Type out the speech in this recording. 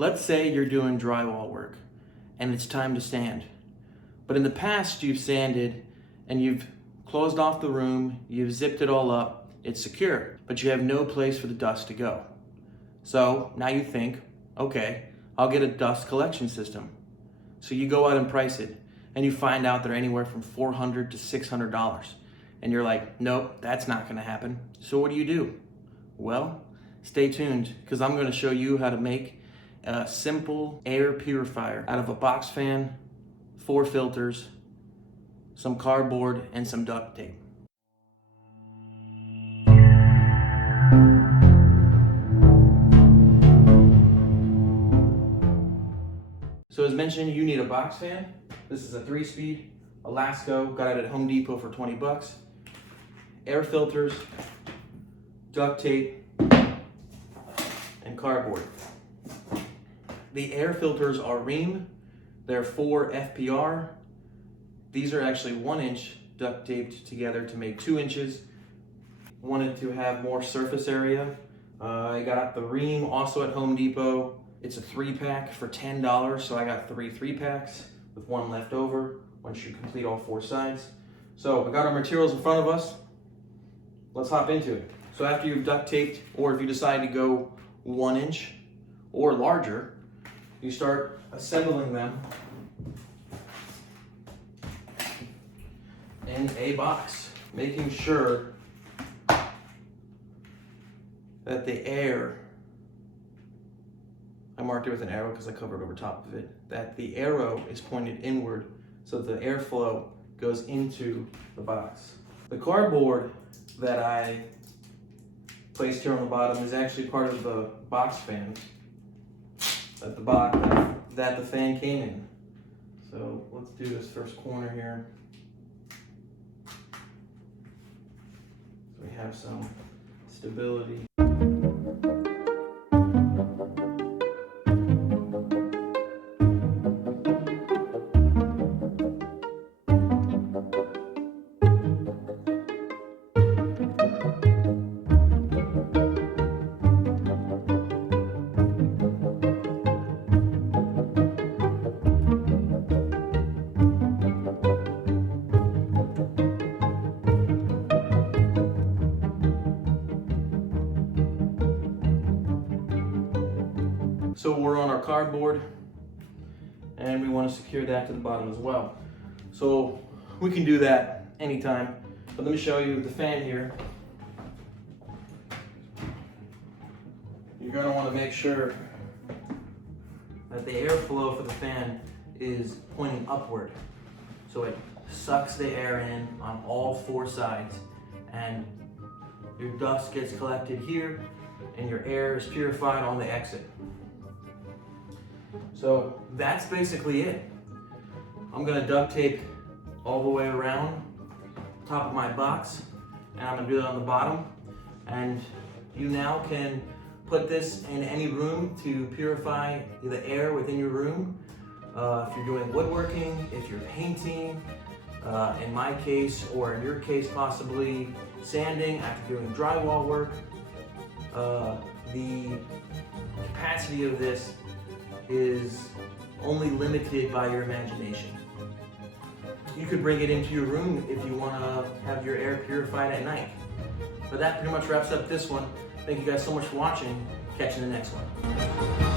Let's say you're doing drywall work and it's time to sand. But in the past you've sanded and you've closed off the room, you've zipped it all up, it's secure, but you have no place for the dust to go. So now you think, okay, I'll get a dust collection system. So you go out and price it and you find out they're anywhere from $400 to $600. And you're like, nope, that's not gonna happen. So what do? Well, stay tuned because I'm gonna show you how to make a simple air purifier out of a box fan, 4 filters, some cardboard, and some duct tape. So as mentioned, you need a box fan. This is a 3-speed Alaska, got it at Home Depot for 20 bucks. Air filters, duct tape, and cardboard. The air filters are ream. They're 4 FPR. These are actually 1-inch duct taped together to make 2 inches. Wanted to have more surface area. I got the ream also at Home Depot. It's a 3-pack for $10, so I got 3 3-packs with 1 left over once you complete all 4 sides. So we got our materials in front of us. Let's hop into it. So after you've duct taped, or if you decide to go 1 inch or larger, you start assembling them in a box, making sure that the air, I marked it with an arrow because I covered over top of it, that the arrow is pointed inward so the airflow goes into the box. The cardboard that I placed here on the bottom is actually part of the box fan at the bottom that the fan came in. So let's do this first corner here. So we have some stability. So we're on our cardboard and we want to secure that to the bottom as well. So we can do that anytime, but let me show you the fan here. You're going to want to make sure that the airflow for the fan is pointing upward. So it sucks the air in on all 4 sides and your dust gets collected here and your air is purified on the exit. So that's basically it. I'm gonna duct tape all the way around top of my box, and I'm gonna do that on the bottom. And you now can put this in any room to purify the air within your room. If you're doing woodworking, if you're painting, in my case, or in your case possibly sanding after doing drywall work, the capacity of this is only limited by your imagination. You could bring it into your room if you want to have your air purified at night. But that pretty much wraps up this one. Thank you guys so much for watching. Catch you in the next one.